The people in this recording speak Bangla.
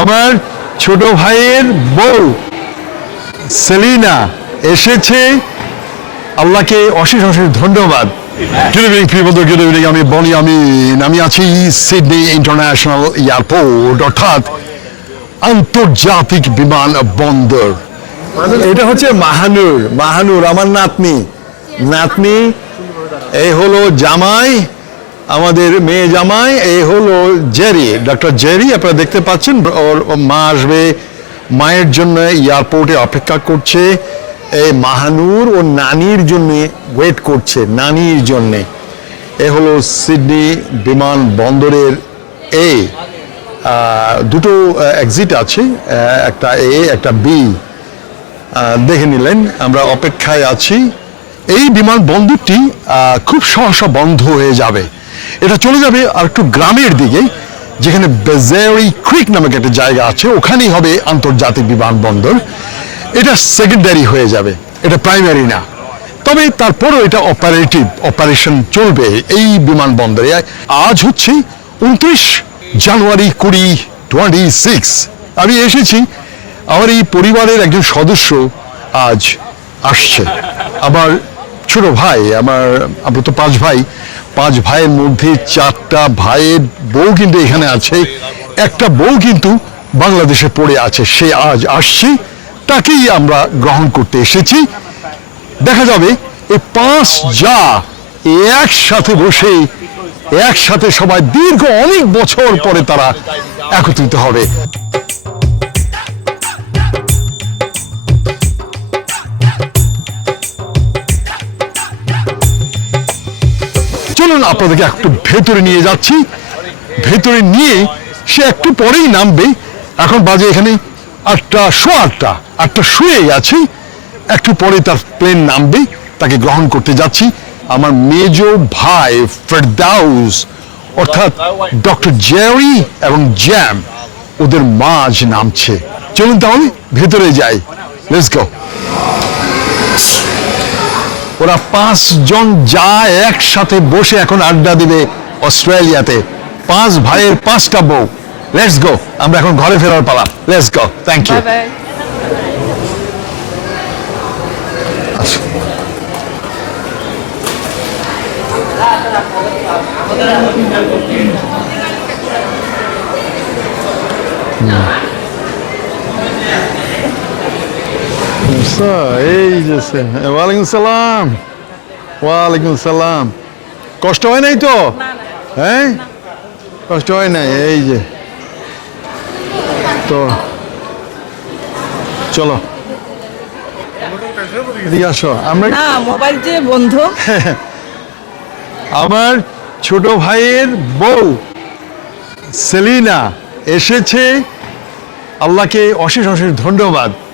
আমার ছোট ভাইয়ের বউ সেলিনা এসেছে। আল্লাহকে অশেষ অশেষ ধন্যবাদ। গুড ইভিনিং প্রিয় বন্ধু গুড ইভিনিং আমি বনি আমি আমি আছি সিডনি ইন্টারন্যাশনাল এয়ারপোর্ট, অর্থাৎ আন্তর্জাতিক বিমান বন্দর। এটা হচ্ছে মাহানুর মাহানুর, আমার নাতনি। নাতনি এই হলো জামাই আমাদের মেয়ে জামাই, এ হলো জেরি ডক্টর জেরি, আপনারা দেখতে পাচ্ছেন, ওর মা আসবে মায়ের জন্য এয়ারপোর্টে অপেক্ষা করছে এই মাহানুর ও নানির জন্য ওয়েট করছে, নানির জন্যে। এ হলো সিডনি বিমান বন্দরের এ দুটো এক্সিট আছে একটা এ, একটা বি। দেখে নিলেন, আমরা অপেক্ষায় আছি। এই বিমান বন্দরটি খুব সহসা বন্ধ হয়ে যাবে। এটা চলে যাবে আর একটু গ্রামের দিকে, যেখানে বেজেরি ক্রিক নামে একটা জায়গা আছে, ওখানেই হবে আন্তর্জাতিক বিমানবন্দর। এটা সেকেন্ডারি হয়ে যাবে, এটা প্রাইমারি না। তবে তারপরও এটা অপারেটিভ অপারেশন চলবে এই বিমানবন্দরে। আজ হচ্ছে উনত্রিশ জানুয়ারি কুড়ি টোয়েন্টি সিক্স আমি এসেছি, আমার এই পরিবারের একজন সদস্য আজ আসছে। আমার ছোট ভাই, আমার আমরা তো পাঁচ ভাই পাঁচ ভাইয়ের মধ্যে চারটা ভাইয়ের বউ কিন্তু এখানে আছে। একটা বউ কিন্তু বাংলাদেশে পড়ে আছে, সে আজ আসছে, তাকেই আমরা গ্রহণ করতে এসেছি। দেখা যাবে, এই পাঁচ যা একসাথে বসে, একসাথে সবাই দীর্ঘ অনেক বছর পরে তারা একত্রিত হবে। চলুন আপনাদেরকে একটু ভেতরে নিয়ে যাচ্ছি। ভেতরে নিয়ে সে একটু পরেই নামবে। এখন বাজে এখানে আটটা শো আটটা। আটটা শুয়ে গেছে একটু পরে তার প্লেন নামবে। তাকে গ্রহণ করতে যাচ্ছি। আমার মেজ ভাই ফেরদাউস অর্থাৎ ডক্টর জেরি এবং জ্যাম ওদের মাঝ নামছে। চলুন তাহলে ভেতরে যাই। লেটস গো ওরা পাঁচজন যা একসাথে বসে এখন আড্ডা দিবে অস্ট্রেলিয়াতে। পাঁচ ভাইয়ের পাঁচটা বউ। লেটস গো আমরা এখন ঘরে ফেরার পালা। Let's go thank you Bye এই যে ওয়ালাইকুম সালাম। ওয়ালাইকুম সালাম। কষ্ট হয় নাই তো? হ্যাঁ? কষ্ট হয় নাই এই যে। তো চলো। এদিকে আসো আমরা মোবাইল যে বন্ধ। আমার ছোট ভাইয়ের বউ সেলিনা এসেছে। আল্লাহকে অশেষ অশেষ ধন্যবাদ।